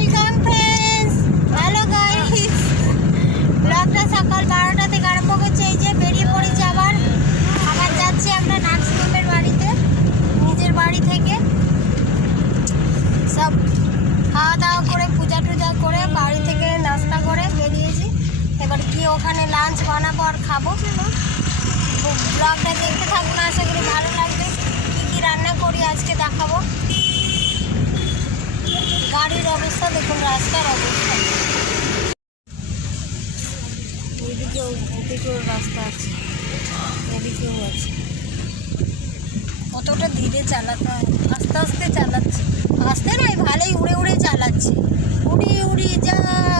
Welcome friends hello guys ব্লগটা সকাল বারোটা থেকে আরম্ভ করছে এই যে বেরিয়ে পড়েছে আবার। আবার যাচ্ছি আমরা নার্সিংহোমের বাড়িতে, নিজের বাড়ি থেকে। সব খাওয়া দাওয়া করে, পূজা টুজা করে, বাড়ি থেকে নাস্তা করে বেরিয়েছি। এবার গিয়ে ওখানে লাঞ্চ বানাবো আর খাব। ব্লগটা দেখতে থাকুন, আশা করি ভালো লাগবে। কী কী রান্না করি আজকে দেখাবো। গাড়ির অবস্থা, দেখুন রাস্তার অবস্থা। ওইদিকেও ওদিকেও রাস্তা আছে, ওদিকেও আছে। কতটা ধীরে চালাতে হয়, আস্তে আস্তে চালাচ্ছে। আস্তে নয়, ভালোই উড়ে উড়ে চালাচ্ছে। উড়ি উড়ি যাই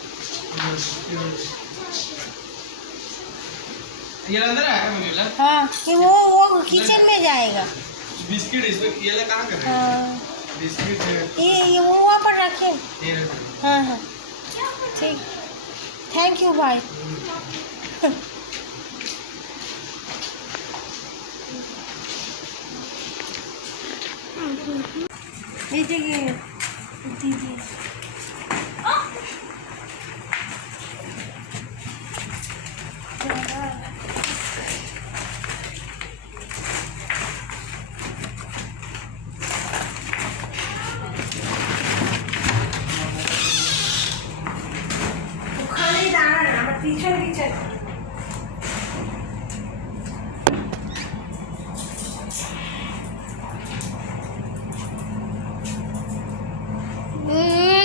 ये हाँ कि वो वो किचन में जाएगा। बिस्किट इसमें ये ले कहाँ कर हाँ? बिस्किट ये ये वो वहाँ पर रखे। हाँ हाँ। ठीक। थैंक यू भाई ये देखिए। দাঁড়ান আমার পিছন পিছন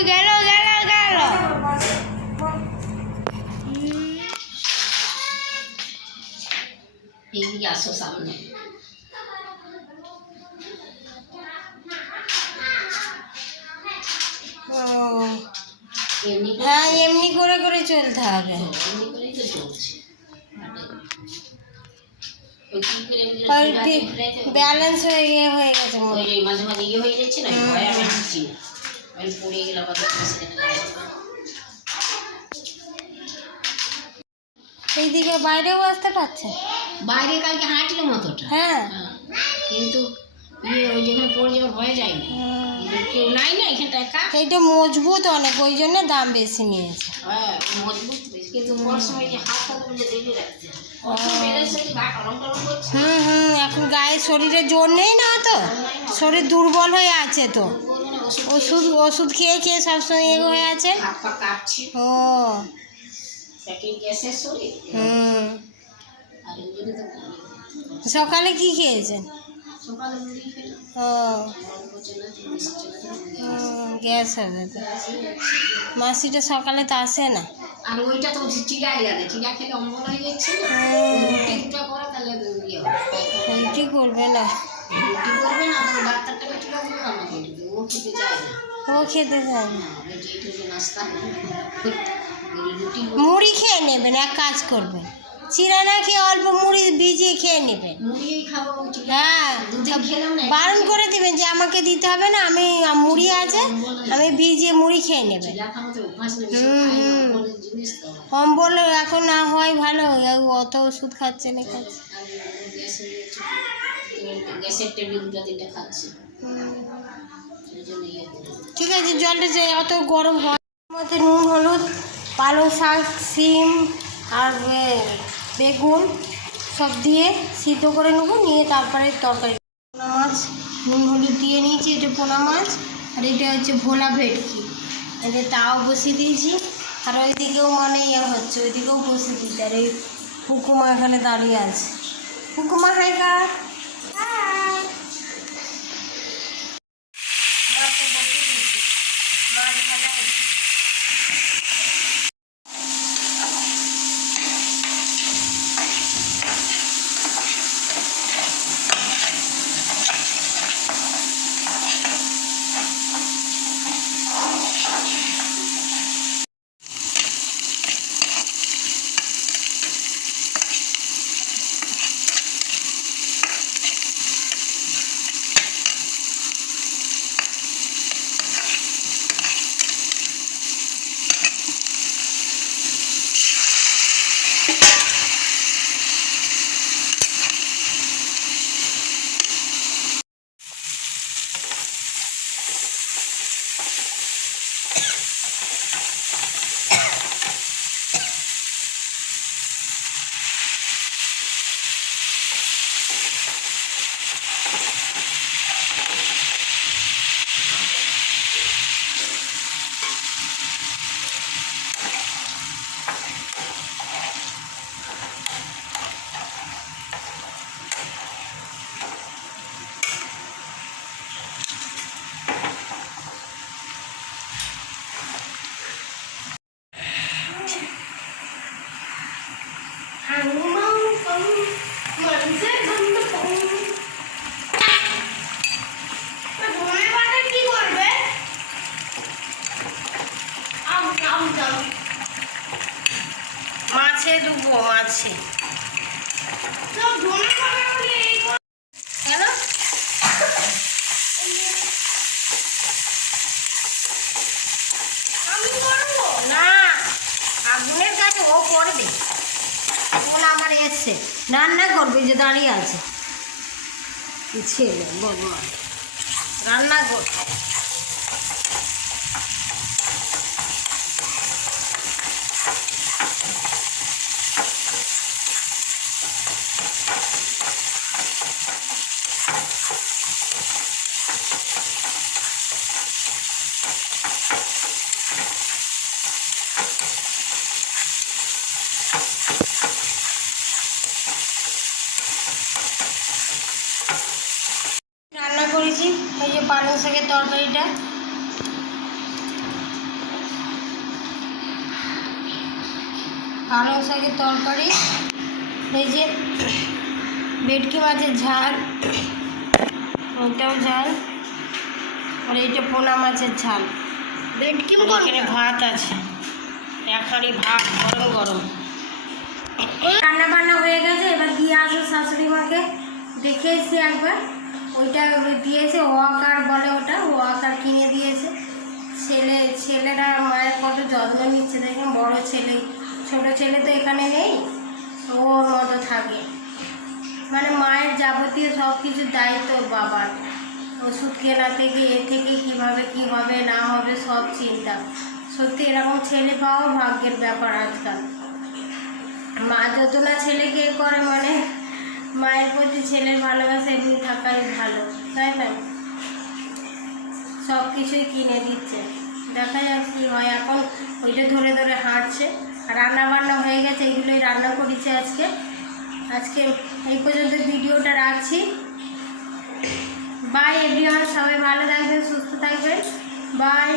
গেল গেল গেল এইদিকে আসো সামনে ও, এমনি করে হ্যাঁ এমনি করে করে চলতে হবে। এমনি করেই তো চলছে। ব্যালেন্স হয়ে গিয়ে হয়ে গেছে মাঝে মাঝে ইয়ে হয়ে যাচ্ছে না ভয় আমি দিচ্ছি না। আমি পড়ে গেলাম আবার সেখানে দাঁড়াতে এইদিকে বাইরেও আসতে পারছে? বাইরে কালকে হাঁটলাম অতটা হ্যাঁ। হ্যাঁ। কিন্তু ইয়ে ওই যেখানে পড়ে যাওয়ার ভয় যায় না হুম। কেউ নাই না এখানটা একা? এইটা মজবুত অনেক ওই জন্য দাম বেশি নিয়েছে। হ্যাঁ মজবুত কিন্তু সময় যে হাত হুম হুম এখন গায়ে শরীরে জোর নেই না তো? শরীর দুর্বল হয়ে আছে তো? ওষুধ ওষুধ খেয়ে খেয়ে সবসময় এগো হয়ে আছে? ও। হুম। সকালে কি খেয়েছেন? চলে হুম, গ্যাস হবে তো। মাসিটা সকালে তো আসে না। আর ওইটা তো চিড়া লাগে। চিড়া খেলে অম্বল হয়ে যাচ্ছে হুম। রুটি তাহলে রুটি করবে না। রুটি করবে তো ও খেতে চায় না। ও খেতে চায় না। না বেটে একটু যে নাস্তা রুটি মুড়ি খেয়ে নেবেন এক কাজ করবেন। চিরা না খেয়ে অল্প মুড়ি ভিজিয়ে খেয়ে নেবেন। মুড়িই খাব হ্যাঁ বারণ করে দিবেন যে আমাকে দিতে হবে না আমি মুড়ি আছে আমি ভিজিয়ে মুড়ি খেয়ে। বলে অম্বল এখন না হয় ভালো অত ওষুধ খাচ্ছে না খাচ্ছে ঠিক আছে জলটা যে অত গরম হয় মধ্যে নুন হলুদ পালং শাক সিম আর বেগুন সব দিয়ে সিদ্ধ করে নেব নিয়ে তারপরে তরকারি। নুন হলুদ দিয়ে নিয়েছি, এটা পোনা মাছ, আর এটা হচ্ছে ভোলা ভেটকি। এটা তাও বসিয়ে দিয়েছি, আর ওইদিকেও মানে ইয়ে হচ্ছে, ওইদিকেও বসিয়ে দিয়েছি, আর এই পুকুমা এখানে দাঁড়িয়ে আছে। পুকুমা হাই কার হাই মাছটা বসিয়ে দিয়েছি মাছ ভাজা হচ্ছে মাছে ডুবো মাছে কেন না আগুনের কাছে ও করবে বোন আমার এসছে রান্না করবে যে দাঁড়িয়ে আছে। ছেলে বলব রান্না করবে রান্না করেছি এই যে পালং শাকের তরকারিটা পালং শাকের তরকারি এই যে ভেটকি মাছের ঝাল ওটাও ঝাল আর এইটা পোনা মাছের ঝাল। ভেটকি এখানে ভাত আছে। এক হাঁড়ি ভাত গরম গরম। রান্না বান্না হয়ে গেছে এবার দিয়ে আসো শাশুড়ি মাকে। দেখে এসছি একবার। ওইটা দিয়েছে ওয়াকার বলে ওটা ওয়াকার কিনে দিয়েছে। ছেলে ছেলেরা মায়ের কত যত্ন নিচ্ছে দেখুন বড় ছেলে। ছোট ছেলে তো এখানে নেই ওর মতো থাকে। মানে মায়ের যাবতীয় সব কিছুর দায়িত্ব বাবার। ওষুধ কেনা থেকে এ থেকে কীভাবে কি হবে, না হবে, সব চিন্তা। সত্যি এরকম ছেলে পাওয়া ভাগ্যের ব্যাপার আজকাল। মা যত না ছেলেকে করে মানে মায়ের প্রতি ছেলের ভালোবাসা এমনি থাকাই ভালো, তাই না? সব কিছুই কিনে দিচ্ছে। দেখা যাক কী হয়। এখন ওইটা ধরে ধরে হাঁটছে। রান্না বান্না হয়ে গেছে, এগুলোই রান্না করেছি আজকে। আজকে এই পর্যন্ত ভিডিওটা রাখছি। বাই এভরিওয়ান সবাই ভালো থাকবেন, সুস্থ থাকবেন। বাই